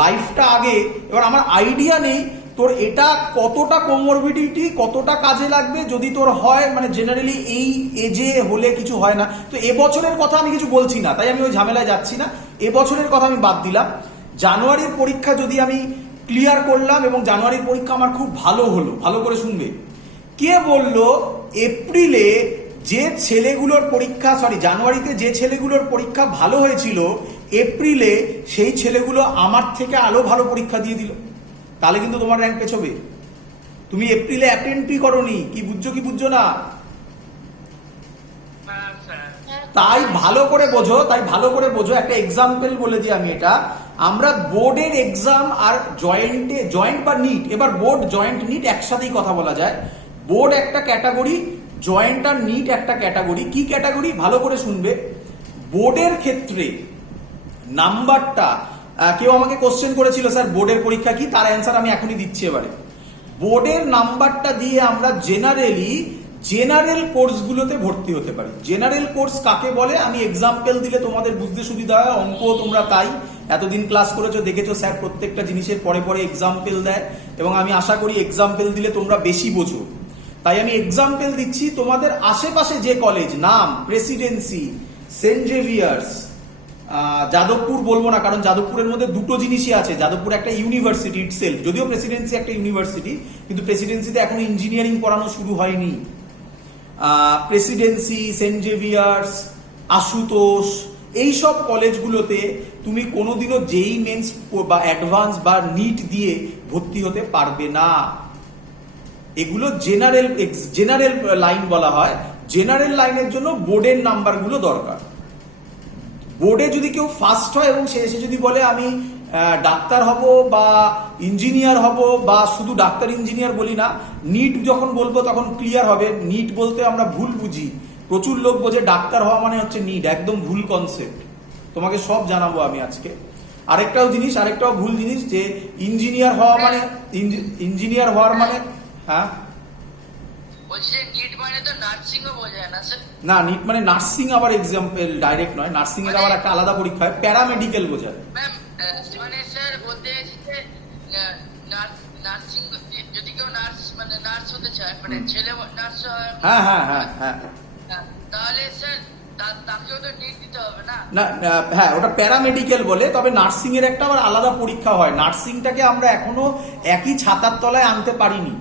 লাইফটা আগে। এবার আমার আইডিয়া নেই তোর এটা কতটা কোমরবিডিটি, কতটা কাজে লাগবে যদি তোর হয়, মানে জেনারেলি এই এজে হলে কিছু হয় না। তো এবছরের কথা আমি কিছু বলছি না, তাই আমি ওই ঝামেলায় যাচ্ছি না। এবছরের কথা আমি বাদ দিলাম। জানুয়ারির পরীক্ষা যদি আমি ক্লিয়ার করলাম এবং জানুয়ারির পরীক্ষা আমার খুব ভালো হলো, ভালো করে শুনবে, কে বললো এপ্রিলে যে ছেলেগুলোর পরীক্ষা, জানুয়ারিতে যে ছেলেগুলোর পরীক্ষা ভালো হয়েছিল, এপ্রিলে সেই ছেলেগুলো আমার থেকে আরো ভালো পরীক্ষা দিয়ে দিল? তাহলে কিন্তু তোমার র্যাঙ্ক পেছবে। তুমি এপ্রিলে অ্যাটেন্ডই করোনি, কি বুঝছো কি বুঝছো না? তাই ভালো করে বোঝো, একটা এক্সাম্পল বলে দিই আমি। এটা আমরা বোর্ডের এক্সাম আর জয়েন্ট বা নিট, এবার বোর্ড জয়েন্ট নিট একসাথেই কথা বলা যায়। বোর্ড একটা ক্যাটাগরি, জয়েন্ট আর নিট একটা ক্যাটাগরি। কি ক্যাটাগরি ভালো করে শুনবে। বোর্ডের ক্ষেত্রে নাম্বারটা, কেউ আমাকে কোশ্চেন করেছিল স্যার বোর্ডের পরীক্ষা কি, তার অ্যান্সার আমি এখনই দিচ্ছি। এবারে বোর্ডের নাম্বারটা দিয়ে আমরা জেনারেল কোর্সগুলোতে ভর্তি হতে পারি। জেনারেল কোর্স কাকে বলে আমি এক্সাম্পল দিলে তোমাদের বুঝতে সুবিধা হয়। অঙ্ক তোমরা তাই এতদিন ক্লাস করেছো, দেখেছো স্যার প্রত্যেকটা জিনিসের পরে পরে এক্সাম্পল দেয়, এবং আমি আশা করি এক্সাম্পল দিলে তোমরা বেশি বোঝো। তাই আমি এক্সাম্পল দিচ্ছি। তোমাদের আশেপাশে যে কলেজ, নাম প্রেসিডেন্সি, সেন্ট জেভিয়ার্স, যাদবপুর বলবো না কারণ যাদবপুরের মধ্যে দুটো জিনিসই আছে। যাদবপুর একটা ইউনিভার্সিটি ইটসেলফ, যদিও প্রেসিডেন্সি একটা ইউনিভার্সিটি, কিন্তু প্রেসিডেন্সিতে এখনো ইঞ্জিনিয়ারিং পড়ানো শুরু হয়নি। প্রেসিডেন্সি, সেন্ট জেভিয়ার্স, আশুতোষ, এইসব কলেজগুলোতে তুমি কোনোদিনও জেই মেন্স বা অ্যাডভান্স বা নিট দিয়ে ভর্তি হতে পারবে না। এগুলো জেনারেল লাইন বলা হয়। জেনারেল লাইনের জন্য বোর্ডের নাম্বারগুলো দরকার। বোর্ডে যদি কেউ ফার্স্ট হয় এবং সে এসে যদি বলে আমি ডাক্তার হব বা ইঞ্জিনিয়ার হব, বা শুধু ডাক্তার ইঞ্জিনিয়ার বলি না, নিট যখন বলবো তখন ক্লিয়ার হবে। নিট বলতে আমরা ভুল বুঝি, প্রচুর লোক বোঝে ডাক্তার হওয়া মানে হচ্ছে নিট, একদম ভুল কনসেপ্ট। তোমাকে সব জানাবো আমি আজকে। আরেকটাও ভুল জিনিস যে ইঞ্জিনিয়ার হওয়ার মানে হ্যাঁ, না নিট মানে নার্সিং, আবার এক্সাম্পল ডাইরেক্ট নয়, নার্সিং এর আবার একটা আলাদা পরীক্ষা হয়, প্যারামেডিক্যাল বোঝায়। হ্যাঁ হ্যাঁ হ্যাঁ হ্যাঁ, হ্যাঁ ওটা প্যারামেডিক্যাল বলে। তবে নার্সিং এর একটা আবার আলাদা পরীক্ষা হয়। নার্সিংটাকে আমরা এখনো একই ছাতার তলায় আনতে পারিনি।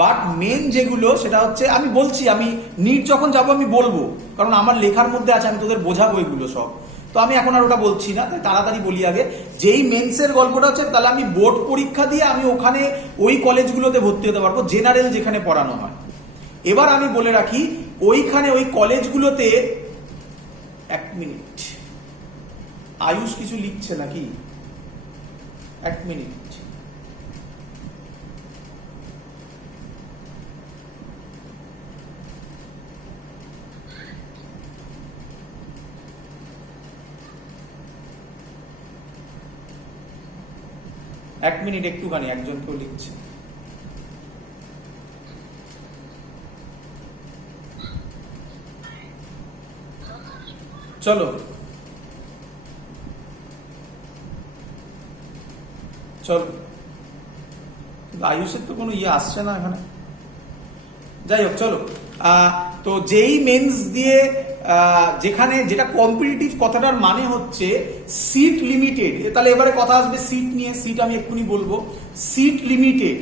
বাট মেন যেগুলো সেটা হচ্ছে, আমি বলছি, আমি নিট যখন যাবো আমি বলবো, কারণ আমার লেখার মধ্যে আছে, আমি তোদের বোঝাবো এগুলো সব। তো আমি এখন আর ওটা বলছি না, তাই তাড়াতাড়ি বলি আগে। যেই মেন্সের গল্পটা হচ্ছে, তাহলে আমি বোর্ড পরীক্ষা দিয়ে আমি ওখানে ওই কলেজগুলোতে ভর্তি হতে পারবো, জেনারেল যেখানে পড়ানো হয়। এবার আমি বলে রাখি, ওইখানে ওই কলেজগুলোতে, এক মিনিট, আয়ুষ কিছু লিখছে নাকি, এক মিনিট। এক মিনিট একটুখানি, একজন কেউ লিখছে। চলো আয়ুষের তো কোনো ইয়ে আসছে না এখানে, যাই হোক চলো। তো যেই মেন্স দিয়ে যেখানে, যেটা কম্পিটিটিভ, কথাটার মানে হচ্ছে সিট লিমিটেড। তাহলে এবারে কথা আসবে সিট নিয়ে। সিট আমি এক্ষুনি বলবো। সিট লিমিটেড,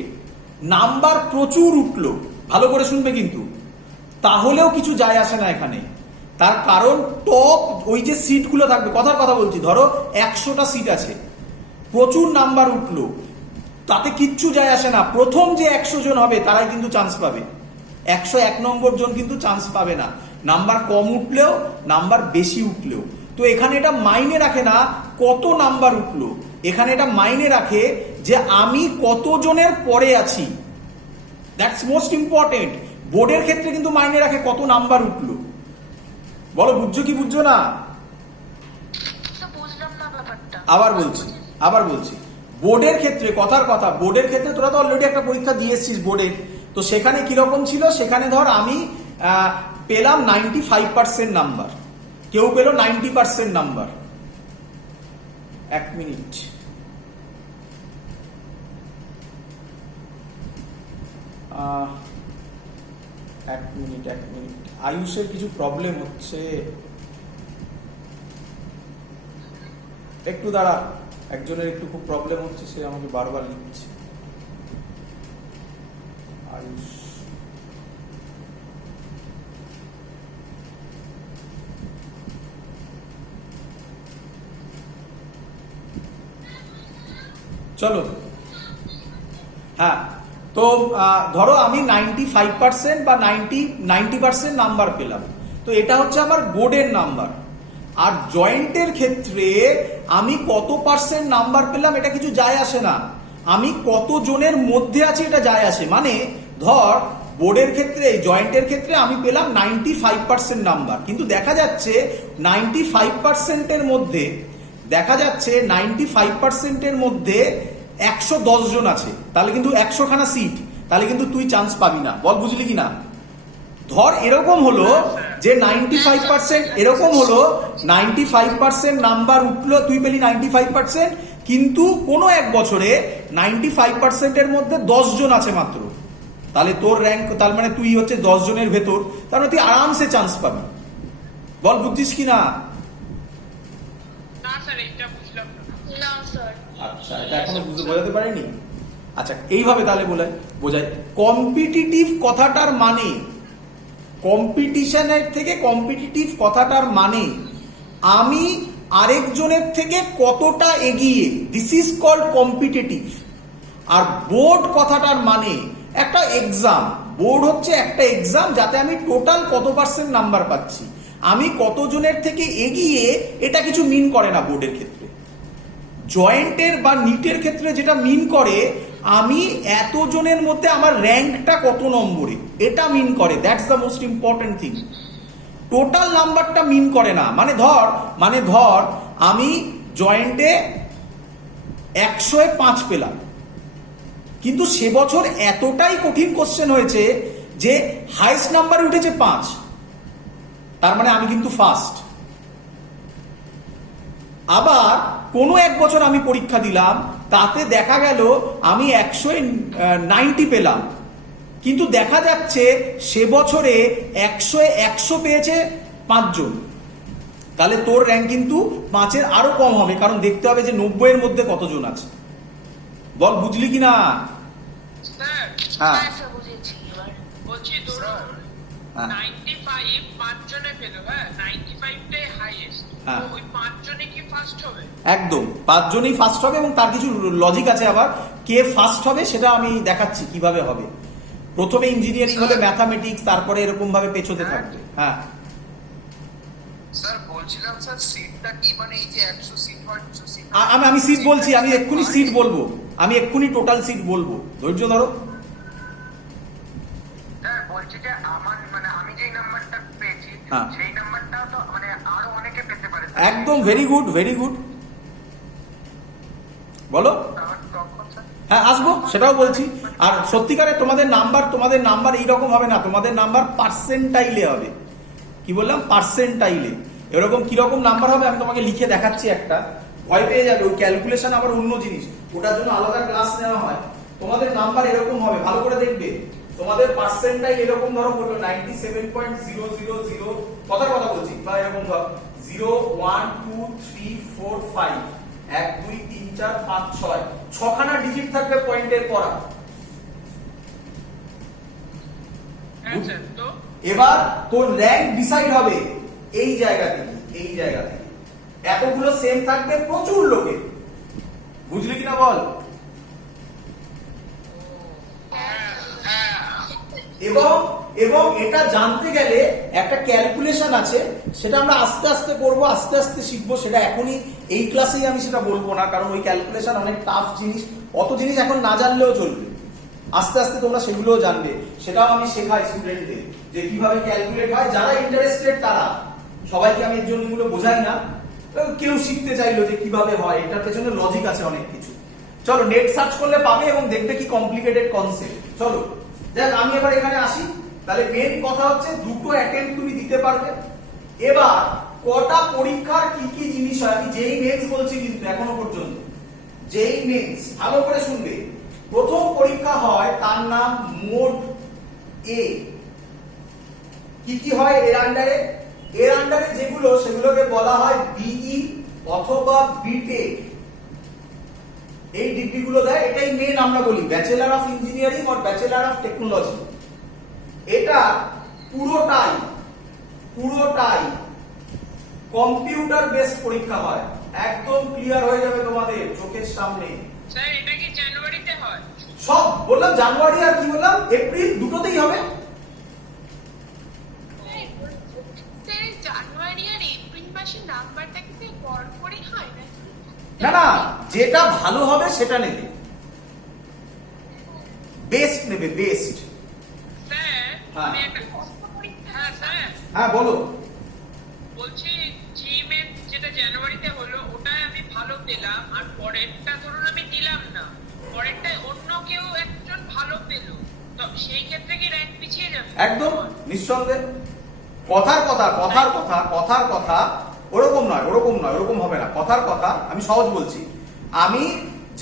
নাম্বার প্রচুর উঠলো, ভালো করে শুনবে কিন্তু, তাহলেও কিছু যায় আসে না এখানে। তার কারণ টপ ওই যে সিটগুলো থাকবে, কথার কথা বলছি, ধরো 100টা সিট আছে, প্রচুর নাম্বার উঠলো, তাতে কিচ্ছু যায় আসে না। প্রথম যে 100 জন হবে তারাই কিন্তু চান্স পাবে, 101 নম্বর জন কিন্তু চান্স পাবে না। নাম্বার কম উঠলেও, নাম্বার বেশি উঠলেও। তো এখানে এটা মাইনে রাখে না কত নাম্বার উঠলো, এখানে এটা মাইনে রাখে যে আমি কতজনের পরে আছি। That's most important. বোর্ডের ক্ষেত্রে কিন্তু মাইনে রাখে কত নাম্বার উঠলো। বলো বুঝছো কি বুঝছো না? আবার বলছি বোর্ডের ক্ষেত্রে, কথার কথা, বোর্ডের ক্ষেত্রে তোরা তো অলরেডি একটা পরীক্ষা দিয়ে এসছিস বোর্ডের। তো সেখানে কিরকম ছিল, সেখানে ধর আমি পেলাম 95% নাম্বার, কেউ পেল 90% নাম্বার। এক মিনিট, এক মিনিট আয়ুষের কিছু প্রবলেম হচ্ছে, একটু দাঁড়া, একজনের একটু খুব প্রবলেম হচ্ছে, সে আমাকে বারবার লিখছে। আয়ুষ চলো, হ্যাঁ, তো ধরো আমি 95% বা 90% নাম্বার পেলাম, তো এটা হচ্ছে আমার বোর্ডের নাম্বার। আর জয়েন্টের ক্ষেত্রে আমি কত পার্সেন্ট নাম্বার পেলাম এটা কিছু যায় আসে না, আমি কত জনের মধ্যে আছি এটা যায় আসে। মানে ধর বোর্ডের ক্ষেত্রে, জয়েন্টের ক্ষেত্রে আমি পেলাম 95% নাম্বার, কিন্তু দেখা যাচ্ছে 95%-এর মধ্যে 110 জন আছে, তাহলে কিন্তু 100খানা সিট, তাহলে কিন্তু তুই চান্স পাবি না। বল বুঝলি কি না? ধর এরকম হলো যে 95%, এরকম হলো 95% নাম্বার উঠলো, তুই পেলি 95%, কিন্তু কোনো এক বছরে 95%-এর মধ্যে 10 জন আছে মাত্র, তাহলে তোর র্যাঙ্ক, তার মানে তুই হচ্ছে 10 জনের ভেতর, তার মানে তুই আরামসে চান্স পাবি। বল বুঝছিস কি না? আচ্ছা, এটা এখনো বোঝাতে পারিনি। আচ্ছা, এইভাবে তাহলে বোঝাই। কম্পিটিটিভ কথাটার মানে, কম্পিটিশনের থেকে কম্পিটিটিভ কথাটার মানে আমি আরেকজনের থেকে কতটা এগিয়ে, দিস ইজ কল্ড কম্পিটিটিভ। আর বোর্ড কথাটার মানে একটা এক্সাম, বোর্ড হচ্ছে একটা এক্সাম যাতে আমি টোটাল কত পার্সেন্ট নাম্বার পাচ্ছি, আমি কতজনের থেকে এগিয়ে, এটা কিছু মিন করে না বোর্ডের ক্ষেত্রে। জয়েন্টের বা নিটের ক্ষেত্রে যেটা মিন করে, আমি এতজনের মধ্যে আমার র্যাঙ্কটা কত নম্বরে, এটা মিন করে। That's the most important thing. Total নাম্বারটা মিন করে না। মানে ধর আমি জয়েন্টে 105 পেলাম, কিন্তু সে বছর এতটাই কঠিন কোশ্চেন হয়েছে যে হাইস্ট নাম্বারে উঠেছে 5, তার মানে আমি কিন্তু ফার্স্ট। আবার কোনো এক বছর আমি পরীক্ষা দিলাম, তাতে দেখা গেল আমি 190 পেলাম, কিন্তু দেখা যাচ্ছে সে বছরে 100 পেয়েছে 5 জন, তাহলে তোর র্যাঙ্ক কিন্তু 5-এর আরো কম হবে, কারণ দেখতে হবে যে 90-এর মধ্যে কতজন আছে। বল বুঝলি কি না? হ্যাঁ, বলছি ধরুন 95 5 জনে পেল, হ্যাঁ 95টাই হাইয়েস্ট, তো ওই 5 জনে কি ফার্স্ট হবে? একদম 5 জনই ফার্স্ট হবে, এবং তার কিছু লজিক আছে। আবার কে ফার্স্ট হবে সেটা আমি দেখাচ্ছি কিভাবে হবে। প্রথমে ইঞ্জিনিয়ারিং হলে ম্যাথামেটিক্স, তারপরে এরকম ভাবে পেছোতে থাকবে। হ্যাঁ স্যার, বলছিলাম স্যার সিটটা কি, মানে এই যে 100 সিট হয় 200 সিট, আমি সিট বলছি, আমি এক্ষুনি সিট বলবো, আমি এক্ষুনি টোটাল সিট বলবো, ধৈর্য ধরো। হ্যাঁ বলছি যে আমার, মানে আমি যেই নাম্বারটা পেয়েছি সেই নাম্বারটাও তো মানে আরো অনেকে পেতে পারে। একদম ভেরি গুড, ভেরি গুড। বলো। হ্যাঁ আসবো, সেটাও বলছি। আর সত্যিকারে তোমাদের নাম্বার এইরকম হবে না, তোমাদের নাম্বার পার্সেন্টাইলে হবে। কি বললাম? পার্সেন্টাইলে। এরকম কিরকম নাম্বার হবে আমি তোমাকে লিখে দেখাচ্ছি। একটা ভয় পেয়ে যাবে, ওই ক্যালকুলেশন আবার অন্য জিনিস, ওটার জন্য আলাদা ক্লাস নেওয়া হয়। তোমাদের নাম্বার এরকম হবে, ভালো করে দেখবে। তোমাদের পার্সেন্টাইল এরকম ধরো বললো 97.000, কথার কথা বলছি, বা এরকম ধর 0 1 2 3 4 5 1 2 3 4 5 6 ছখানা ডিজিট থাকবে পয়েন্টের পড়া। এবার তোর র্যাঙ্ক ডিসাইড হবে এই জায়গা থেকে, এই জায়গা থেকে। এতগুলো সেম থাকবে প্রচুর লোকে, বুঝলি কিনা বল? এবং এটা জানতে গেলে একটা ক্যালকুলেশন আছে, সেটা আমরা আস্তে আস্তে করবো, আস্তে আস্তে শিখবো। সেটা এখনই এই ক্লাসেই আমি সেটা বলবো না, কারণ ওই ক্যালকুলেশন অনেক টাফ জিনিস, অত জিনিস এখন না জানলেও চলবে। আস্তে আস্তে তোমরা সেগুলোও জানবে, সেটাও আমি শেখাই স্টুডেন্টদের যে কিভাবে ক্যালকুলেট হয়। যারা ইন্টারেস্টেড তারা, সবাইকে আমি এর জন্য এগুলো বোঝাই না। কেউ শিখতে চাইলো যে কিভাবে হয়, এটার পেছনে লজিক আছে অনেক কিছু। চলো নেট সার্চ করলে পাবে এবং দেখবে কি কমপ্লিকেটেড কনসেপ্ট। চলো দেখ, আমি এবার এখানে আসি। তাহলে মেন কথা হচ্ছে দুটো অ্যাটেম্প্ট তুমি দিতে পারবে। এবার কটা পরীক্ষার কি কি জিনিস হয়, আমি যেই মেন্স বলছি কিন্তু এখনো পর্যন্ত, যেই মেন্স ভালো করে শুনবে। প্রথম পরীক্ষা হয় তার নাম মোড এ কি কি হয় এর আন্ডারে? এর আন্ডারে যেগুলো সেগুলোকে বলা হয় বিই অথবা বিটেক। এই ডিগ্রিগুলো দেয়, এটাই মেন আমরা বলি ব্যাচেলার অফ ইঞ্জিনিয়ারিং আর ব্যাচেলার অফ টেকনোলজি। এটা পুরোটাই কম্পিউটার বেসড পরীক্ষা হয়, একদম ক্লিয়ার হয়ে যাবে তোমাদের চোখের সামনে। স্যার এটা কি জানুয়ারিতে হয়? সব বললাম জানুয়ারি আর কি বললাম এপ্রিল, দুটোতেই হবে। জানুয়ারি আর এপ্রিল মাসের নাম্বারটা কি পরপরই হয় নাকি? না, যেটা ভালো হবে সেটা নেবে, বেস্ট নেবে, বেস্ট। স্যার হ্যাঁ। আমি একটা প্রশ্ন করি। হ্যাঁ স্যার হ্যাঁ বলো। বলছি জিমেট যেটা জানুয়ারিতে হলো ওটাই আমি ভালো পেলাম, আর পরেরটা ধরুন আমি দিলাম না, পরেরটা অন্য কেউ একজন ভালো পেল, তো সেই ক্ষেত্রে কি র্যাঙ্ক পিছিয়ে যাবে? একদম নিঃসন্দেহে। কথার কথা ওরকম নয়, ওরকম হবে না। কথার কথা আমি সহজ বলছি। আমি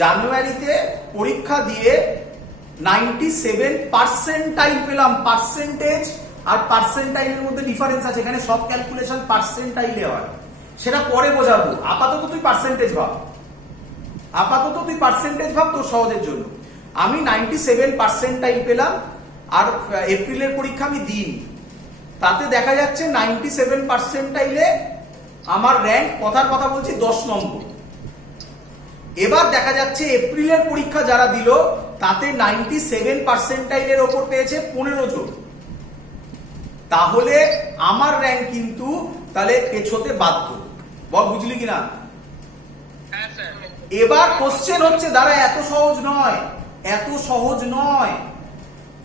জানুয়ারিতে পরীক্ষা দিয়ে 97 পার্সেন্টাইল পেলাম। পার্সেন্টেজ আর পার্সেন্টাইলের মধ্যে ডিফারেন্স আছে, এখানে সব ক্যালকুলেশন পার্সেন্টাইলে হয়, সেটা পরে বোঝাবো। আপাতত তুই পার্সেন্টেজ ভাব তোর সহজের জন্য। আমি 97 পার্সেন্টাইল পেলাম, আর এপ্রিলের পরীক্ষা আমি দিইনি, তাতে দেখা যাচ্ছে 97 পার্সেন্টাইলে আমার র্যাঙ্ক, কথার কথা বলছি, 10 নম্বর। এবার দেখা যাচ্ছে এপ্রিলের পরীক্ষা যারা দিল তাতে 97 পার্সেন্টাইলের ওপর পেয়েছে 15 জন। তাহলে আমার র্যাঙ্ক কিন্তু তাহলে পেছোতে বাধ্য। বল বুঝলি কিনা? হ্যাঁ স্যার। এবার কোশ্চেন হচ্ছে, দাঁড়া, এত সহজ নয়।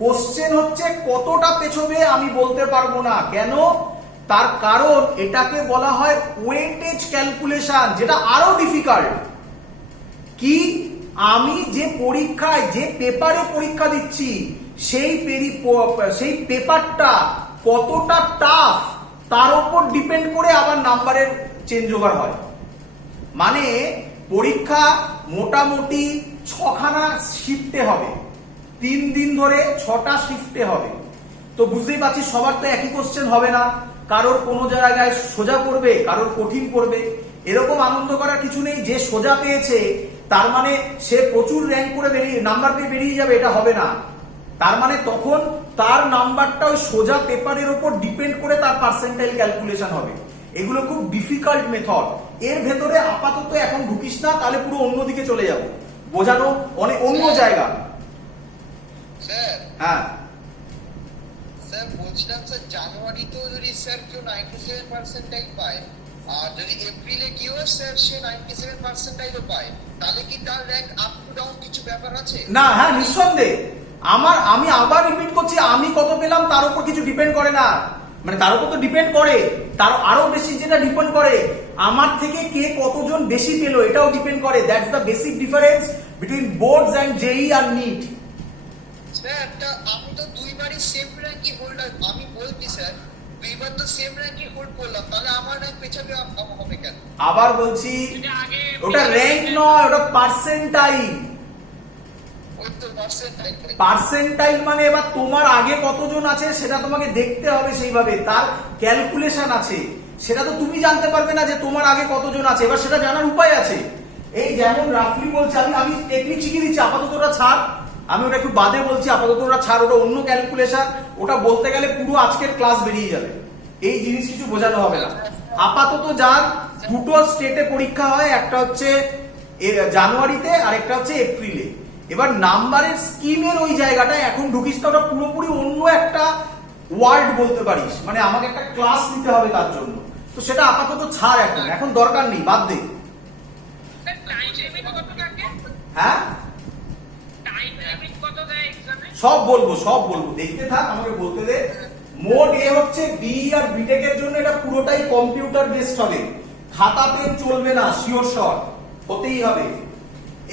কোশ্চেন হচ্ছে কতটা পেছবে আমি বলতে পারবো না। কেন? তার কারণ এটাকে বলা হয় ওয়েটেজ ক্যালকুলেশন, যেটা আরো ডিফিকাল্ট। কি, আমি যে পরীক্ষায় যে পেপারে পরীক্ষা দিচ্ছি সেই পেপারটা কতটা টাফ তার উপর ডিপেন্ড করে আবার নাম্বারের চেঞ্জ ওভার হয়। মানে পরীক্ষা মোটামুটি 6খানা শিফটে হবে, 3 দিন ধরে 6টা শিফটে হবে। তো বুঝতেই পারছিস সবার তো একই কোশ্চেন হবে না, কারোর কোনো জায়গায় সোজা পড়বে, কারোর কঠিন পড়বে। এরকম আনন্দ করার কিছু নেই যে সোজা পেয়েছে তার মানে সে প্রচুর র্যাঙ্ক করে নাম্বার পেয়ে বেরিয়ে যাবে, এটা হবে না। তার মানে তখন তার নাম্বারটা ওই সোজা পেপারের উপর ডিপেন্ড করে তার পার্সেন্টাইল ক্যালকুলেশন হবে। এগুলো খুব ডিফিকাল্ট মেথড। এর ভেতরে আপাতত এখন ঢুকিস না, তাহলে পুরো অন্যদিকে চলে যাব, বোঝানো অনেক অন্য জায়গা। স্যার হ্যাঁ স্যার বলছিলাম স্যার জানুয়ারিতেও যদি স্যার কেউ 97 পার্সেন্টাইল পায়, আর যদি এপ্রিলে গিয়েও স্যার সে 97 পার্সেন্টাইলও পায়, তাহলে কি তার র্যাঙ্ক আপ টু ডাউন কিছু ব্যাপার আছে? না, হ্যাঁ নিঃসন্দেহে। আমি আবার রিপিট করছি, আমি কত পেলাম তার উপর কিছু ডিপেন্ড করে না। মানে তার উপর তো ডিপেন্ড করে, তার আরো বেশি যেটা ডিপেন্ড করে আমার থেকে কে কতজন বেশি পেলো, এটাও ডিপেন্ড করে। That's the basic difference between boards and JEE আর নিট। স্যার আমি তো দুইবারই সেম র্যাঙ্কই হোল্ডার, আমি বলছি স্যার দুইবার তো সেম র্যাঙ্কই হোল্ড করলাম, তাহলে আমার র্যাঙ্ক পেছাবে হবে কেন? আবার বলছি, ওটা র্যাঙ্ক নয়, ওটা পার্সেন্টাইল। পার্সেন্টাইল মানে এবার তোমার আগে কতজন আছে সেটা তোমাকে দেখতে হবে, সেইভাবে তার ক্যালকুলেশন আছে। সেটা তো তুমি জানতে পারবে না যে তোমার আগে কতজন আছে, এবার সেটা জানার উপায় আছে। এই যেমন রাফলি বলছে, আমি টেকনিক শিখিয়ে দিচ্ছি, আপাতত ওটা ছাড়, আমি ওটা একটু বাদে বলছি, আপাতত ওটা ছাড়, ওটা অন্য ক্যালকুলেশন। ওটা বলতে গেলে পুরো আজকের ক্লাস বেরিয়ে যাবে, এই জিনিস কিছু বোঝানো হবে না। আপাতত যার দুটো স্টেটে পরীক্ষা হয়, একটা হচ্ছে জানুয়ারিতে আর একটা হচ্ছে এপ্রিলে। এবার নাম্বারের স্কিমের ওই জায়গাটায় এখন ঢুকিস না, ওটা পুরোপুরি অন্য একটা ওয়ার্ড বলতে পারিস, মানে আমাকে একটা ক্লাস নিতে হবে তার জন্য। তো সেটা আপাতত ছাড়, এখন দরকার নেই, বাদ দে। হ্যাঁ সব বলবো, দেখতে থাক, আমাকে বলতে দে। মোড এ হচ্ছে বি আর বিটেক এর জন্য এটা পুরোটাই কম্পিউটার বেসড হবে, খাতা পেন চলবে না, শিওর শট হতেই হবে।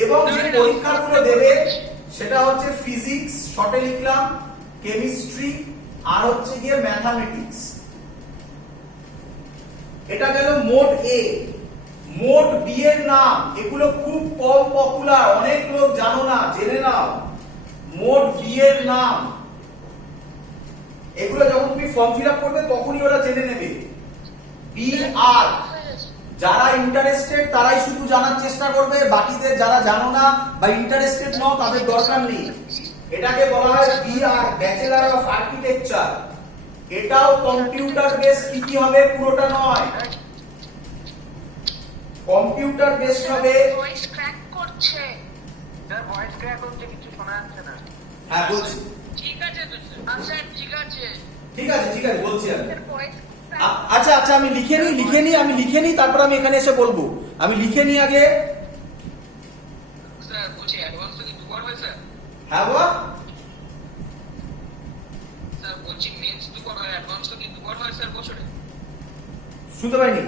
এবং যে পরীক্ষাগুলো দেবে সেটা হচ্ছে ফিজিক্স, শর্টে লিখলাম, কেমিস্ট্রি, আর হচ্ছে গিয়ে ম্যাথামেটিক্স। এটা গেল মোড এ। মোড বি এর নাম, এগুলো খুব কম পপুলার, অনেক লোক জানো না, জেনে নাও। মোড বি এর নাম এগুলো যখন তুমি ফর্ম ফিল আপ করবে তখনই ওরা জেনে নেবে। বি আর যারা ইন্টারেস্টেড তারাই শুধু জানার চেষ্টা করবে, বাকিদের যারা জানো না বা ইন্টারেস্টেড নও তাদের দরকার নেই। এটাকে বলা হয় বিআর, ব্যাচেলর অফ আর্কিটেকচার। এটাও কম্পিউটার বেস কি হবে, পুরোটা নয়, কম্পিউটার বেস হবে। ভয়েস ক্র্যাক করছে। স্যার ভয়েস ক্র্যাক হচ্ছে, কিছু শোনা যাচ্ছে না। হ্যাঁ বলছি, ঠিক আছে তো আচ্ছা ঠিক আছে। ঠিক আছে ঠিক আছে বলছি আমি। ভয়েস আচ্ছা আচ্ছা আমি লিখে নিই তারপর আমি এখানে এসে বলবো। আমি লিখে নিই আগে। স্যার বলছি অ্যাডভান্স কি দুবার হয় স্যার? হ্যাঁ বাবা, স্যার বলছি মেন্স দুবার হয়, অ্যাডভান্স কি দুবার হয় স্যার বছরে? শুনতে পাইনি।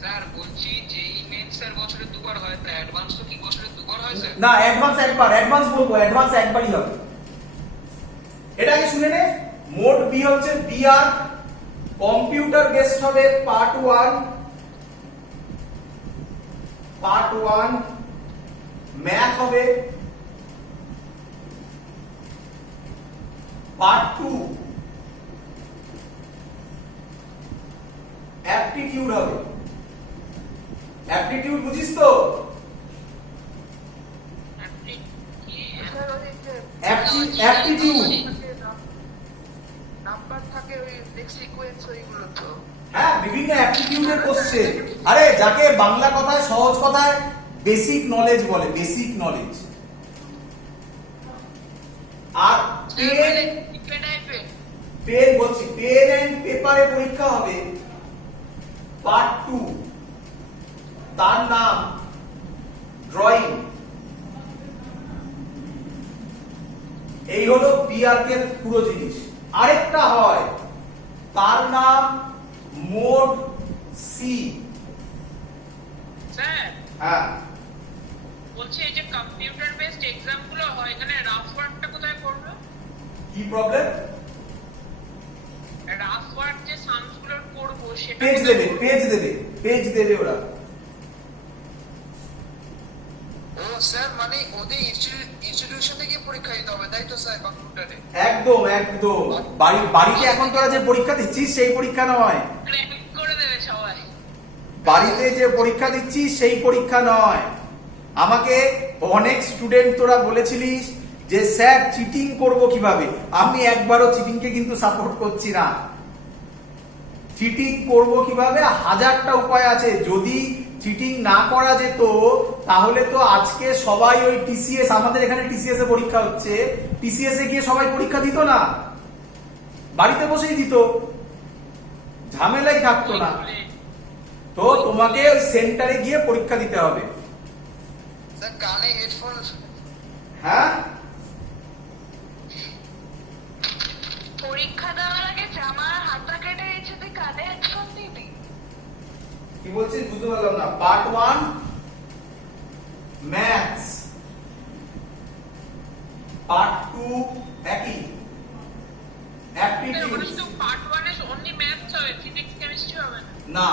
স্যার বলছি যেই মেন্স স্যার বছরে দুবার হয়, তা অ্যাডভান্স কি বছরে দুবার হয় স্যার? না অ্যাডভান্স একবার, অ্যাডভান্স বলবো, অ্যাডভান্স একবারই হবে। এটাকে শুনে নে। মোড বি হচ্ছে বিআর, কম্পিউটার বেসড হবে পার্ট 1, ম্যাথ হবে পার্ট 2, অ্যাপটিটিউড হবে। অ্যাপটিটিউড বুঝিস তো? আপনি কি স্যার ওই যে অ্যাপটিটিউড, নাম্বার থাকে, ওই সিকোয়েন্স ওইগুলো তো। হ্যাঁ বিভিন্ন অ্যাপটিটিউডের কোশ্চেন। আরে যাকে বাংলা কথায় সহজ কথায় বেসিক নলেজ বলে, বেসিক নলেজ। আর পেন বলছি, পেন এন্ড পেপারে পরীক্ষা হবে পার্ট 2, তার নাম ড্রয়িং। এই হলো বিআরকে পুরো জিনিস। আরেকটা হয় তার নাম মোড সি। স্যার হ্যাঁ বলছি এই যে কম্পিউটার বেসড এক্সাম গুলো হয়, এখানে রাফ ওয়ার্কটা কোথায় করবো? কি প্রবলেম? রাফ ওয়ার্ক যে সামস গুলো করবো সেটা পেজ দেবে, পেজ দেবে ওরা। ও স্যার, মানে ওদের ইনস্টিটিউশন থেকে পরীক্ষা দিতে হবে তাই তো স্যার কম্পিউটারে? একদম একদম। বাড়িতে এখন তোরা যে পরীক্ষা দিচ্ছিস সেই পরীক্ষা নয়, ক্র্যাক করে দেবে সবাই। বাড়িতে যে পরীক্ষা দিচ্ছিস সেই পরীক্ষা নয়। আমাকে অনেক স্টুডেন্ট তোরা বলেছিলিস যে স্যার চিটিং করব কিভাবে। আমি একবারও চিটিংকে কিন্তু সাপোর্ট করছি না। চিটিং করব কিভাবে, হাজারটা উপায় আছে। যদি চিটিং না করা যেত তাহলে তো আজকে সবাই ওই টিসিএস, আমাদের এখানে টিসিএস এ পরীক্ষা হচ্ছে, টিসিএস এ গিয়ে সবাই পরীক্ষা দিত না, বাড়িতে বসেই দিত, ঝামেলাই থাকতো না। তো তোমাকে ওই সেন্টারে গিয়ে পরীক্ষা দিতে হবে। স্যার কানে হেডফোন। হ্যাঁ পরীক্ষা দেওয়ার আগে জামার হাতা কেটে দিয়েছে, তুই কানে হেডফোন দিবি? কি বলছিস বুঝতে পারলাম না। পার্ট 1 ম্যাথস, পার্ট 2 একই aptitude. Part 1 A only maths হবে, ফিজিক্স কেমিস্ট্রি হবে না? না।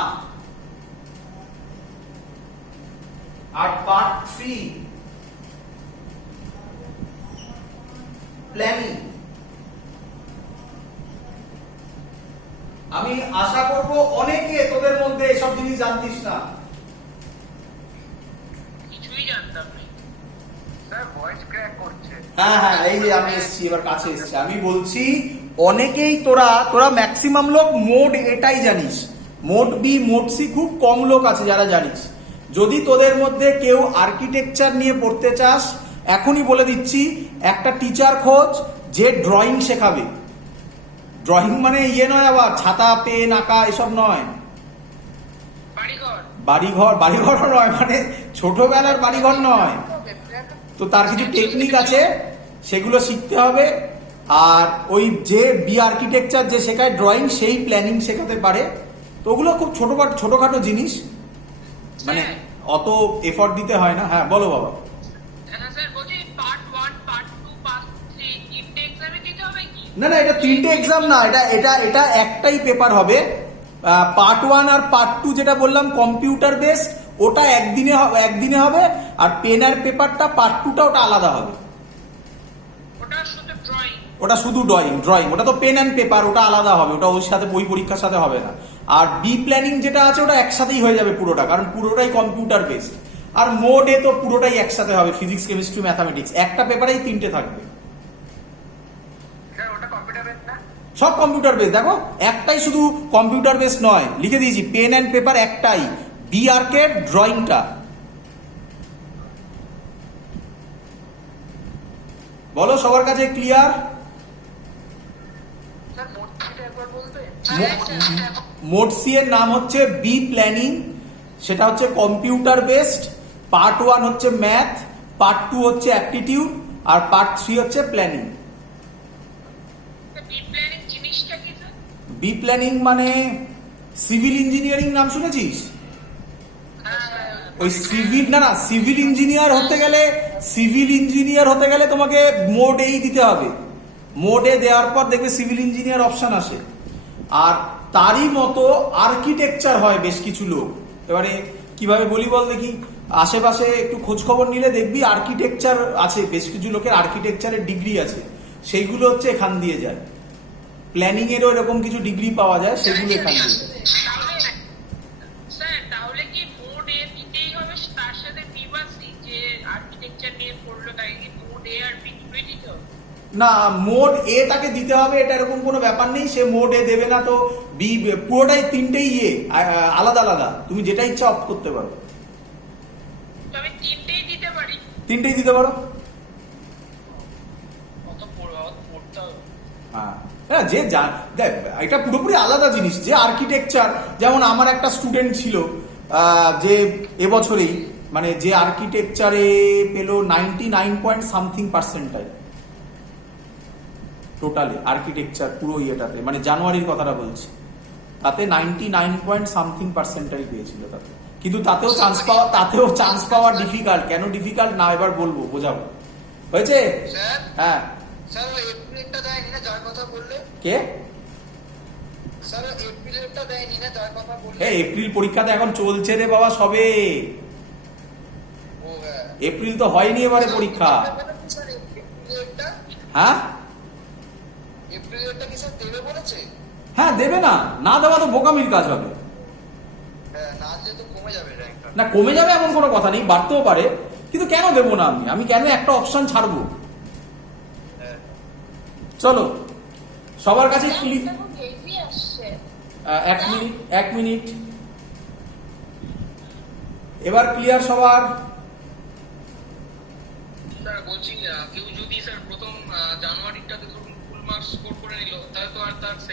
আর পার্ট 3 প্ল্যানিং। আমি আশা করব অনেকে তোদের মধ্যে এসব জিনিস জানতিস না। কিছুই জানতাম না স্যার ভয়েস ক্র্যাক করছে। হ্যাঁ হ্যাঁ এই যে আমি এসেছি, এবার কাছে এসেছি। আমি বলছি অনেকেই তোরা ম্যাক্সিমাম লোক মোড এটাই জানিস, মোড বি মোড সি খুব কম লোক আছে যারা জানিস। যদি তোদের মধ্যে কেউ আর্কিটেকচার নিয়ে পড়তে চাস, এখনই বলে দিচ্ছি একটা টিচার খোঁজ যে ড্রয়িং শেখাবে। ড্রয়িং মানে ইয়ে নয় আবার ছাতা পেন আঁকা এসব নয়, বাড়িঘর নয়, মানে ছোটবেলার বাড়িঘর নয়। তো তার কিছু টেকনিক আছে, সেগুলো শিখতে হবে। আর ওই যে বি আর্কিটেকচার যে শেখায় ড্রয়িং, সেই প্ল্যানিং শেখাতে পারে। তো ওগুলো খুব ছোটখাটো জিনিস, মানে অত এফর্ট দিতে হয় না। হ্যাঁ বলো বাবা। হ্যাঁ স্যার বলছি পার্ট 1 পার্ট 2 পার্ট 3 তিনটে এক্সামে দিতে হবে কি? না এটা তিনটে এক্সাম না, এটা একটাই পেপার হবে। পার্ট 1 আর পার্ট 2 যেটা বললাম কম্পিউটার বেসড, ওটা একদিনে হবে। আর পেন আর পেপারটা পার্ট 2টা ওটা আলাদা হবে। ওটা শুধু ড্রয়িং? ওটা শুধু ড্রয়িং ওটা তো পেন অ্যান্ড পেপার, ওটা আলাদা হবে, ওটা ওর সাথে বই পরীক্ষার সাথে হবে না। আর বি প্ল্যানিং যেটা আছে ওটা একসাথেই হয়ে যাবে পুরোটা, কারণ পুরোটাই কম্পিউটার বেসড। আর মোড এ তো পুরোটাই একসাথে হবে, ফিজিক্স কেমিস্ট্রি ম্যাথামেটিক্স, একটা পেপারেই 3টে থাকবে। স্যার ওটা কম্পিউটার বেস না? সব কম্পিউটার বেস, দেখো একটাই শুধু কম্পিউটার বেস নয়, লিখে দিয়েছি পেন অ্যান্ড পেপার একটাই, বি আর্কের ড্রয়িংটা। বলো সবার কাছে ক্লিয়ার? স্যার মোট থ্রিটা একবার বলবেন? মোড সি এর নাম হচ্ছে বি প্ল্যানিং, সেটা হচ্ছে কম্পিউটার বেসড। পার্ট 1 হচ্ছে ম্যাথ, পার্ট 2 হচ্ছে অ্যাপটিটিউড, আর পার্ট 3 হচ্ছে প্ল্যানিং। বি প্ল্যানিং জিনিসটা কি স্যার? বি প্ল্যানিং মানে সিভিল ইঞ্জিনিয়ারিং নাম শুনেছিস? ওই সিভিল না সিভিল ইঞ্জিনিয়ার হতে গেলে তোমাকে মোড এই দিতে হবে। মোড এ দেওয়ার পর দেখবে সিভিল ইঞ্জিনিয়ার অপশন আসে। আর তারই মতো আর্কিটেকচার হয় বেশ কিছু লোক। এবারে কিভাবে বলি বল দেখি, আশেপাশে একটু খোঁজ খবর নিলে দেখবি আর্কিটেকচার আছে, বেশ কিছু লোকের আর্কিটেকচারের ডিগ্রি আছে, সেইগুলো হচ্ছে এখান দিয়ে যায়। প্ল্যানিং এরও এরকম কিছু ডিগ্রি পাওয়া যায়, সেগুলো এখান দিয়ে যায়। তাহলে স্যার তাহলে কি মোড এ দিতেই হবে তার সাথে বি বা সি? যে আর্কিটেকচার নিয়ে পড়লো তাই কি মোড এ আর বি দুটোই দিতে হবে? না, মোড এ তাকে দিতে হবে এটা এরকম কোনো ব্যাপার নেই, সে মোড এ দেবে না তো বি, পুরোটাই 3টেই আলাদা আলাদা, তুমি যেটা ইচ্ছা অফ করতে পারো। তো আমি 3টেই দিতে পারি? 3টেই দিতে পারো। অত পড়তে হবে? হ্যাঁ, যে দেখ এটা পুরোপুরি আলাদা জিনিস। যে আর্কিটেকচার, যেমন আমার একটা স্টুডেন্ট ছিল যে এবছরেই মানে যে আর্কিটেকচারে পেলো 99.something%, টোটালি আর্কিটেকচার পুরো ইয়েটাতে, মানে জানুয়ারির কথাটা বলছি, তাতে 99.something% পেয়েছিল তাতে। কিন্তু তাতেও চান্স পাওয়া ডিফিকাল্ট। কেন ডিফিকাল্ট না এবার বলবো, বোঝাবো। হয়েছে? স্যার হ্যাঁ। স্যার ওই এপ্রিলটা দেয়নি না যার কথা বললে? কে? স্যার এপ্রিলটা দেয়নি না যার কথা বললে? এপ্রিল পরীক্ষাতে এখন চলছে রে বাবা সবে, ও হ্যাঁ, এপ্রিল তো হয়নি এবারে পরীক্ষা। স্যার এপ্রিলটা হ্যাঁ কি স্যার দেবে বলেছে? হ্যাঁ, দেবে না, না দেওয়া তো বোকামির কাজ হবে। হ্যাঁ, না দিলে তো কমে যাবে র্যাঙ্কটা। না, কমে যাবে এমন কোনো কথা নেই, বাড়তেও পারে, কিন্তু কেন দেবো না আমি কেন একটা অপশন ছাড়বো? হ্যাঁ। চলো সবার কাছে হেভি আসছে। 1 মিনিট। এবার ক্লিয়ার সবার? স্যার বলছি কেউ যদি স্যার প্রথম জানুয়ারিটাতে ধরুন ফুল মার্কস স্কোর করে নিল তাহলে তো আর তার